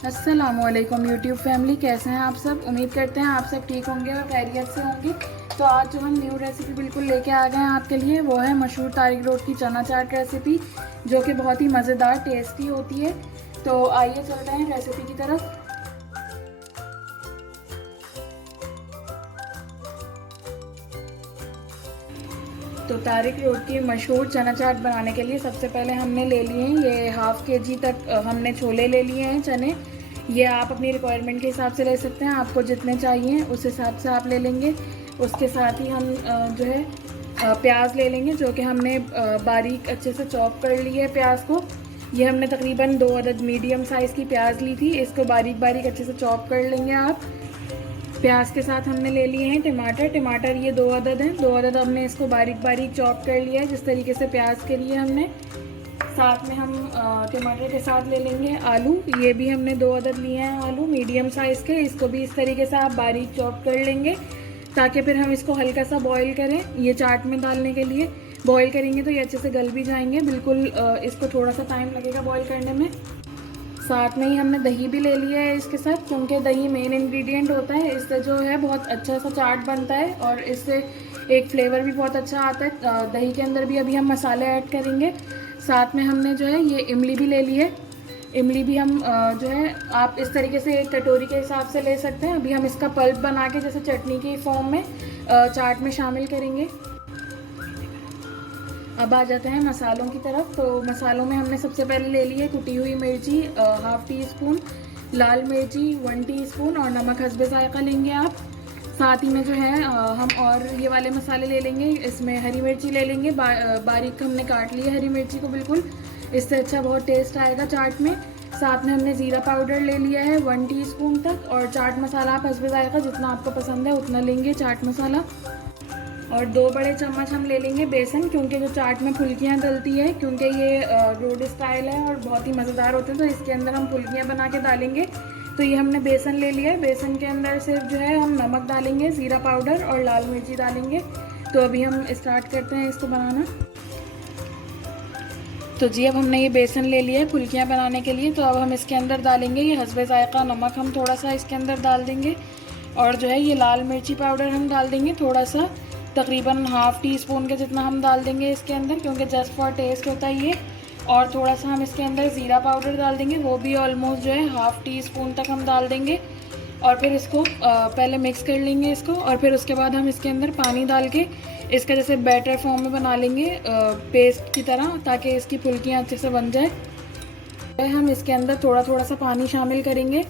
अस्सलामुअलैकुम YouTube family, कैसे हैं आप सब। उम्मीद करते हैं आप सब ठीक होंगे और खैरियत से होंगे। तो आज जो हम न्यू रेसिपी बिल्कुल लेके आ गए हैं आपके लिए, वो है मशहूर तारिक रोड की चना चाट रेसिपी, जो कि बहुत ही मज़ेदार टेस्टी होती है। तो आइए चलते हैं रेसिपी की तरफ। तो तारिक रोड की मशहूर चना चाट बनाने के लिए सबसे पहले हमने ले लिए हैं ये हाफ़ के जी तक हमने छोले ले लिए हैं, चने। ये आप अपनी रिक्वायरमेंट के हिसाब से ले सकते हैं, आपको जितने चाहिए उस हिसाब से आप ले लेंगे। उसके साथ ही हम जो है प्याज ले लेंगे, जो कि हमने बारीक अच्छे से चॉप कर ली है प्याज को। ये हमने तकरीबन 2 अदद मीडियम साइज़ की प्याज ली थी, इसको बारीक बारीक अच्छे से चॉप कर लेंगे आप। प्याज के साथ हमने ले लिए हैं टमाटर ये 2 अदद हैं, 2 अदद हमने इसको बारीक बारीक चॉप कर लिया है जिस तरीके से प्याज के लिए हमने। साथ में हम टमाटर के साथ ले लेंगे आलू, ये भी हमने 2 अदद लिए हैं आलू मीडियम साइज़ के, इसको भी इस तरीके से आप बारीक चॉप कर लेंगे ताकि फिर हम इसको हल्का सा बॉईल करें। ये चाट में डालने के लिए बॉईल करेंगे तो ये अच्छे से गल भी जाएंगे, बिल्कुल इसको थोड़ा सा टाइम लगेगा बॉईल करने में। साथ में ही हमने दही भी ले लिया है इसके साथ, क्योंकि दही मेन इंग्रेडिएंट होता है, इससे जो है बहुत अच्छा सा चाट बनता है और इससे एक फ्लेवर भी बहुत अच्छा आता है। दही के अंदर भी अभी हम मसाले ऐड करेंगे। साथ में हमने जो है ये इमली भी ले ली है, इमली भी हम जो है आप इस तरीके से एक कटोरी के हिसाब से ले सकते हैं। अभी हम इसका पल्प बना के जैसे चटनी के फॉर्म में चाट में शामिल करेंगे। अब आ जाते हैं मसालों की तरफ। तो मसालों में हमने सबसे पहले ले ली है कुटी हुई मिर्ची हाफ़ टी स्पून, लाल मिर्ची 1 टीस्पून और नमक हस्बे ज़ायक़ा लेंगे आप। साथ ही में जो है हम और ये वाले मसाले ले लेंगे। इसमें हरी मिर्ची ले लेंगे, बारीक हमने काट ली है हरी मिर्ची को, बिल्कुल इससे अच्छा बहुत टेस्ट आएगा चाट में। साथ में हमने ज़ीरा पाउडर ले लिया है 1 टीस्पून तक, और चाट मसाला आप हस्बे ज़ायक़ा जितना आपको पसंद है उतना लेंगे चाट मसाला। और 2 बड़े चम्मच हम ले लेंगे बेसन, क्योंकि जो चाट में फुल्कियाँ डलती है, क्योंकि ये रोड स्टाइल है और बहुत ही मज़ेदार होते हैं, तो इसके अंदर हम फुल्कियाँ बना के डालेंगे। तो ये हमने बेसन ले लिया है, बेसन के अंदर सिर्फ जो है हम नमक डालेंगे, ज़ीरा पाउडर और लाल मिर्ची डालेंगे। तो अभी हम स्टार्ट करते हैं इसको बनाना। तो जी अब हमने ये बेसन ले लिया है फुल्कियाँ बनाने के लिए, तो अब हम इसके अंदर डालेंगे ये हस्बे ज़ायक़ा नमक, हम थोड़ा सा इसके अंदर डाल देंगे। और जो है ये लाल मिर्ची पाउडर हम डाल देंगे थोड़ा सा, तकरीबन हाफ़ टी स्पून के जितना हम डाल देंगे इसके अंदर, क्योंकि जस्ट फॉर टेस्ट होता है ये। और थोड़ा सा हम इसके अंदर ज़ीरा पाउडर डाल देंगे, वो भी ऑलमोस्ट जो है हाफ़ टी स्पून तक हम डाल देंगे। और फिर इसको पहले मिक्स कर लेंगे इसको, और फिर उसके बाद हम इसके अंदर पानी डाल के इसका जैसे बैटर फॉर्म में बना लेंगे पेस्ट की तरह, ताकि इसकी फुल्कियाँ अच्छे से बन जाए। हम इसके अंदर थोड़ा थोड़ा सा पानी शामिल करेंगे,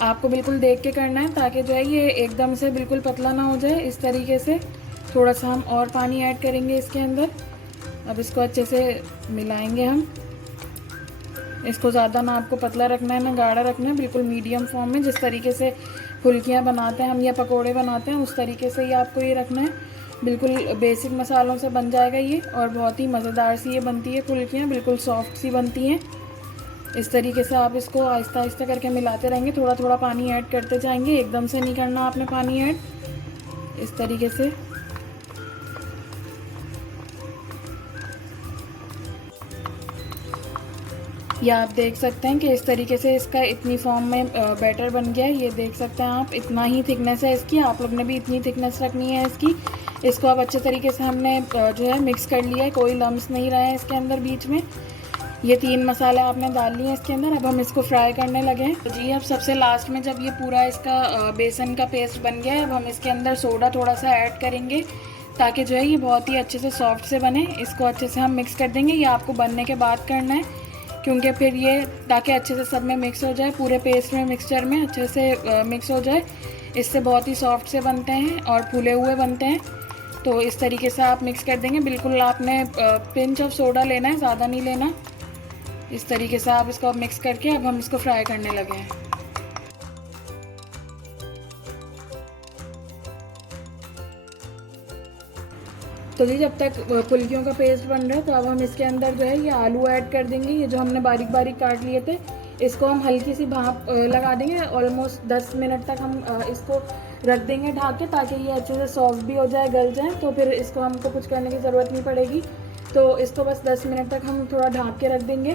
आपको बिल्कुल देख के करना है ताकि जो है ये एकदम से बिल्कुल पतला ना हो जाए। इस तरीके से थोड़ा सा हम और पानी ऐड करेंगे इसके अंदर। अब इसको अच्छे से मिलाएंगे हम, इसको ज़्यादा ना आपको पतला रखना है ना गाढ़ा रखना है, बिल्कुल मीडियम फॉर्म में, जिस तरीके से फुल्कियाँ बनाते हैं हम या पकोड़े बनाते हैं उस तरीके से ही आपको ये रखना है। बिल्कुल बेसिक मसालों से बन जाएगा ये, और बहुत ही मज़ेदार सी ये बनती है फुल्कियाँ, बिल्कुल सॉफ्ट सी बनती हैं। इस तरीके से आप इसको आहिस्ता आहिस्ता करके मिलाते रहेंगे, थोड़ा थोड़ा पानी ऐड करते जाएंगे, एकदम से नहीं करना आपने पानी ऐड। इस तरीके से ये आप देख सकते हैं कि इस तरीके से इसका इतनी फॉर्म में बैटर बन गया है। ये देख सकते हैं आप, इतना ही थिकनेस है इसकी, आप लोग ने भी इतनी थिकनेस रखनी है इसकी। इसको अब अच्छे तरीके से हमने जो है मिक्स कर लिया है, कोई लम्स नहीं रहा है इसके अंदर बीच में। ये 3 मसाले आपने डाल लिए हैं इसके अंदर। अब हम इसको फ्राई करने लगे हैं। तो जी अब सबसे लास्ट में जब ये पूरा इसका बेसन का पेस्ट बन गया है, अब हम इसके अंदर सोडा थोड़ा सा ऐड करेंगे ताकि जो है ये बहुत ही अच्छे से सॉफ्ट से बने। इसको अच्छे से हम मिक्स कर देंगे, ये आपको बनने के बाद करना है, क्योंकि फिर ये ताकि अच्छे से सब में मिक्स हो जाए, पूरे पेस्ट में मिक्सचर में अच्छे से मिक्स हो जाए। इससे बहुत ही सॉफ्ट से बनते हैं और फूले हुए बनते हैं। तो इस तरीके से आप मिक्स कर देंगे, बिल्कुल आपने पिंच ऑफ सोडा लेना है, ज़्यादा नहीं लेना। इस तरीके से आप इसको मिक्स करके अब हम इसको फ्राई करने लगे हैं। तो जी जब तक फुल्कियों का पेस्ट बन रहा है, तो अब हम इसके अंदर जो है ये आलू ऐड कर देंगे, ये जो हमने बारीक बारीक काट लिए थे। इसको हम हल्की सी भाप लगा देंगे, ऑलमोस्ट 10 मिनट तक हम इसको रख देंगे ढक के, ताकि ये अच्छे से सॉफ्ट भी हो जाए, गल जाए। तो फिर इसको हमको कुछ करने की ज़रूरत नहीं पड़ेगी। तो इसको बस 10 मिनट तक हम थोड़ा ढक के रख देंगे।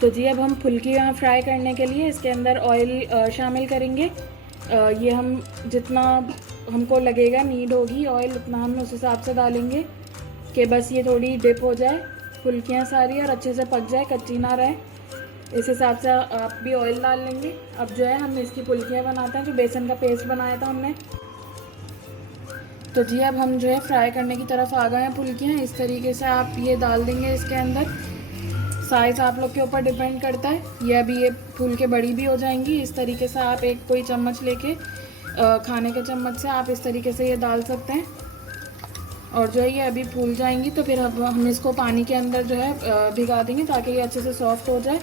तो जी अब हम फुल्कियाँ फ्राई करने के लिए इसके अंदर ऑयल शामिल करेंगे। ये हम जितना हमको लगेगा नीड होगी ऑयल उतना हम उस हिसाब से डालेंगे कि बस ये थोड़ी डिप हो जाए फुल्कियाँ सारी और अच्छे से पक जाए, कच्ची ना रहे। इस हिसाब से आप भी ऑयल डाल लेंगे। अब जो है हम इसकी फुल्कियाँ बनाते हैं, जो बेसन का पेस्ट बनाया था हमने। तो जी अब हम जो है फ्राई करने की तरफ आ गए हैं फुल्कियाँ। इस तरीके से आप ये डाल देंगे इसके अंदर। साइज़ आप लोग के ऊपर डिपेंड करता है। ये अभी ये फूल के बड़ी भी हो जाएंगी। इस तरीके से आप एक कोई चम्मच लेके खाने के चम्मच से आप इस तरीके से ये डाल सकते हैं। और जो है ये अभी फूल जाएंगी तो फिर अब हम इसको पानी के अंदर जो है भिगा देंगे ताकि ये अच्छे से सॉफ्ट हो जाए।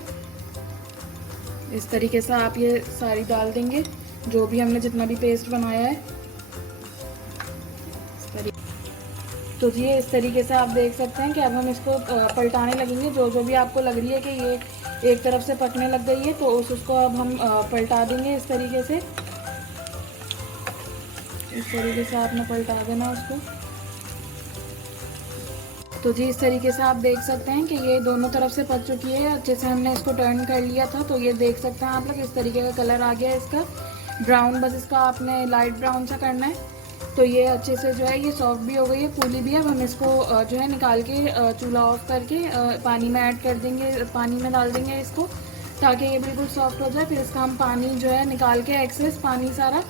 इस तरीके से आप ये सारी डाल देंगे जो भी हमने जितना भी पेस्ट बनाया है। तो जी इस तरीके से आप देख सकते हैं कि अब हम इसको पलटाने लगेंगे। जो भी आपको लग रही है कि ये एक तरफ से पकने लग गई है तो उसको अब हम पलटा देंगे इस तरीके से। इस तरीके से आपने पलटा देना उसको। तो जी इस तरीके से आप देख सकते हैं कि ये दोनों तरफ से पक चुकी है। अच्छे से हमने इसको टर्न कर लिया था। तो ये देख सकते हैं आप लोग, इस तरीके का कलर आ गया है इसका ब्राउन। बस इसका आपने लाइट ब्राउन सा करना है। तो ये अच्छे से जो है ये सॉफ्ट भी हो गई है, फूली भी है। अब हम इसको जो है निकाल के चूल्हा ऑफ करके पानी में ऐड कर देंगे, पानी में डाल देंगे इसको ताकि ये बिल्कुल सॉफ्ट हो जाए। फिर इसका हम पानी जो है निकाल के एक्सेस पानी सारा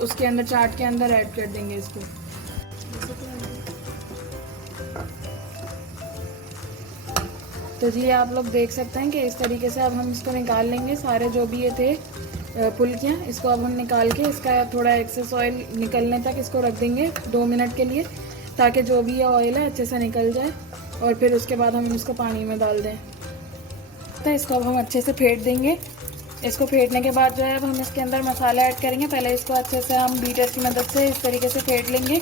उसके अंदर चाट के अंदर ऐड कर देंगे इसको। तो जी आप लोग देख सकते हैं कि इस तरीके से अब हम इसको निकाल लेंगे सारे जो भी ये थे फुल्कियाँ। इसको अब हम निकाल के इसका थोड़ा एक्सेस ऑयल निकलने तक इसको रख देंगे 2 मिनट के लिए ताकि जो भी ये ऑयल है अच्छे से निकल जाए। और फिर उसके बाद हम इसको पानी में डाल दें। तो इसको अब हम अच्छे से फेंट देंगे। इसको फेंटने के बाद जो है अब हम इसके अंदर मसाला ऐड करेंगे। पहले इसको अच्छे से हम बीटर की मदद से इस तरीके से फेंट लेंगे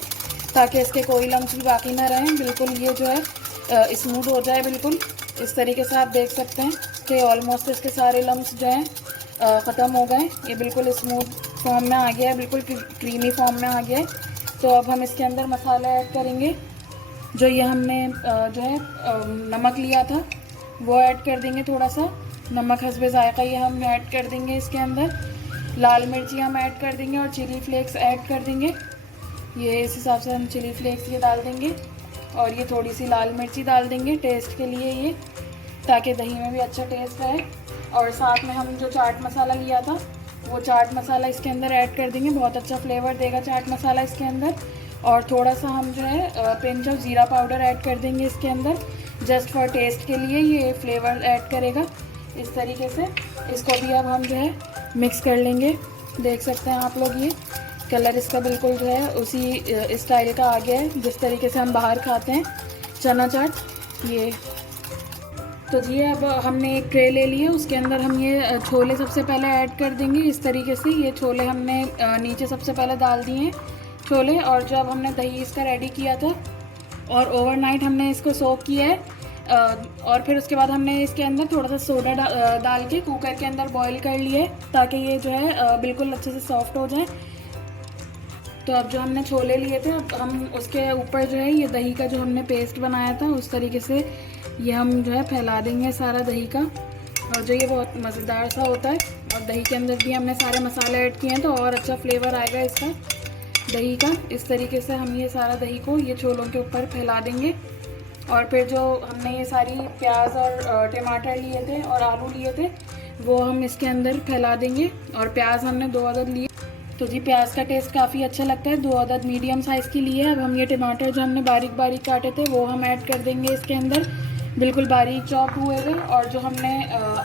ताकि इसके कोई लम्स भी बाकी ना रहें। बिल्कुल ये जो है स्मूथ हो जाए बिल्कुल। इस तरीके से आप देख सकते हैं कि ऑलमोस्ट इसके सारे लम्स जो हैं ख़त्म हो गए। ये बिल्कुल स्मूथ फॉर्म में आ गया है, बिल्कुल क्रीमी फॉर्म में आ गया है। तो अब हम इसके अंदर मसाला ऐड करेंगे। जो ये हमने जो है नमक लिया था वो ऐड कर देंगे, थोड़ा सा नमक हस्बे ज़ायक़ा ये हम ऐड कर देंगे इसके अंदर। लाल मिर्ची हम ऐड कर देंगे और चिली फ्लेक्स ऐड कर देंगे। ये इस हिसाब से हम चिली फ्लेक्स ये डाल देंगे और ये थोड़ी सी लाल मिर्ची डाल देंगे टेस्ट के लिए, ये ताकि दही में भी अच्छा टेस्ट आए। और साथ में हम जो चाट मसाला लिया था वो चाट मसाला इसके अंदर ऐड कर देंगे। बहुत अच्छा फ्लेवर देगा चाट मसाला इसके अंदर। और थोड़ा सा हम जो है पिंच ऑफ ज़ीरा पाउडर ऐड कर देंगे इसके अंदर, जस्ट फॉर टेस्ट के लिए ये फ्लेवर ऐड करेगा। इस तरीके से इसको भी अब हम जो है मिक्स कर लेंगे। देख सकते हैं आप लोग ये कलर इसका बिल्कुल जो है उसी स्टाइल का आ गया है जिस तरीके से हम बाहर खाते हैं चना चाट ये। तो जी अब हमने एक ट्रे ले लिया, उसके अंदर हम ये छोले सबसे पहले ऐड कर देंगे। इस तरीके से ये छोले हमने नीचे सबसे पहले डाल दिए छोले। और जो अब हमने दही इसका रेडी किया था और ओवरनाइट हमने इसको सोक किया है। और फिर उसके बाद हमने इसके अंदर थोड़ा सा सोडा डाल के कुकर के अंदर बॉईल कर लिया है ताकि ये जो है बिल्कुल अच्छे से सॉफ्ट हो जाए। तो अब जो हमने छोले लिए थे अब हम उसके ऊपर जो है ये दही का जो हमने पेस्ट बनाया था उस तरीके से ये हम जो है फैला देंगे सारा दही का। और जो ये बहुत मज़ेदार सा होता है। और दही के अंदर भी हमने सारे मसाले ऐड किए हैं तो और अच्छा फ्लेवर आएगा इसका दही का। इस तरीके से हम ये सारा दही को ये छोलों के ऊपर फैला देंगे। और फिर जो हमने ये सारी प्याज और टमाटर लिए थे और आलू लिए थे वो हम इसके अंदर फैला देंगे। और प्याज हमने 2 अदद लिए। तो जी प्याज का टेस्ट काफ़ी अच्छा लगता है, 2 अदद मीडियम साइज़ की लिए। अब हम ये टमाटर जो हमने बारीक बारीक काटे थे वो हम ऐड कर देंगे इसके अंदर, बिल्कुल बारीक चॉप हुए थे। और जो हमने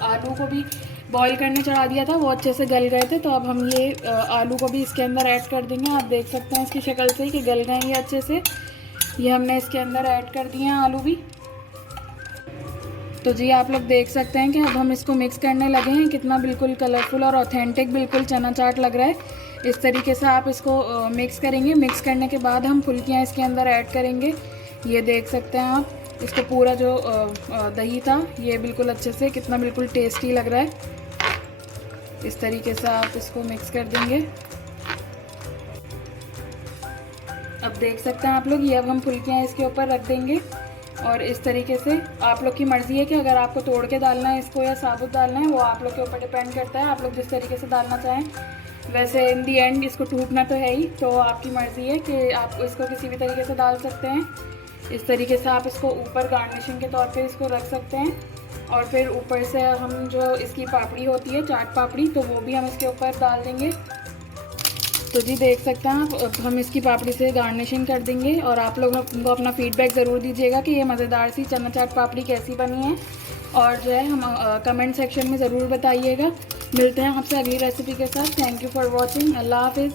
आलू को भी बॉईल करने चढ़ा दिया था वो अच्छे से गल गए थे। तो अब हम ये आलू को भी इसके अंदर ऐड कर देंगे। आप देख सकते हैं इसकी शक्ल से ही कि गल गए ये अच्छे से। ये हमने इसके अंदर ऐड कर दिए हैं आलू भी। तो जी आप लोग देख सकते हैं कि अब हम इसको मिक्स करने लगे हैं। कितना बिल्कुल कलरफुल और ऑथेंटिक बिल्कुल चना चाट लग रहा है। इस तरीके से आप इसको मिक्स करेंगे। मिक्स करने के बाद हम फुल्कियाँ इसके अंदर ऐड करेंगे। ये देख सकते हैं आप इसको पूरा जो दही था ये बिल्कुल अच्छे से कितना बिल्कुल टेस्टी लग रहा है। इस तरीके से आप इसको मिक्स कर देंगे। अब देख सकते हैं आप लोग ये अब हम फुल्कियाँ इसके ऊपर रख देंगे। और इस तरीके से आप लोग की मर्ज़ी है कि अगर आपको तोड़ के डालना है इसको या साबुत डालना है, वो आप लोग के ऊपर डिपेंड करता है, आप लोग जिस तरीके से डालना चाहें। वैसे इन दी एंड इसको टूटना तो है ही, तो आपकी मर्ज़ी है कि आप इसको किसी भी तरीके से डाल सकते हैं। इस तरीके से आप इसको ऊपर गार्निशिंग के तौर पे इसको रख सकते हैं। और फिर ऊपर से हम जो इसकी पापड़ी होती है, चाट पापड़ी, तो वो भी हम इसके ऊपर डाल देंगे। तो जी देख सकते हैं आप, अब हम इसकी पापड़ी से गार्निशिंग कर देंगे। और आप लोग को अपना फीडबैक ज़रूर दीजिएगा कि ये मज़ेदार सी चना चाट पापड़ी कैसी बनी है, और जो है हम कमेंट सेक्शन में ज़रूर बताइएगा। मिलते हैं आपसे अगली रेसिपी के साथ। Thank you for watching. अल्लाह हाफिज़।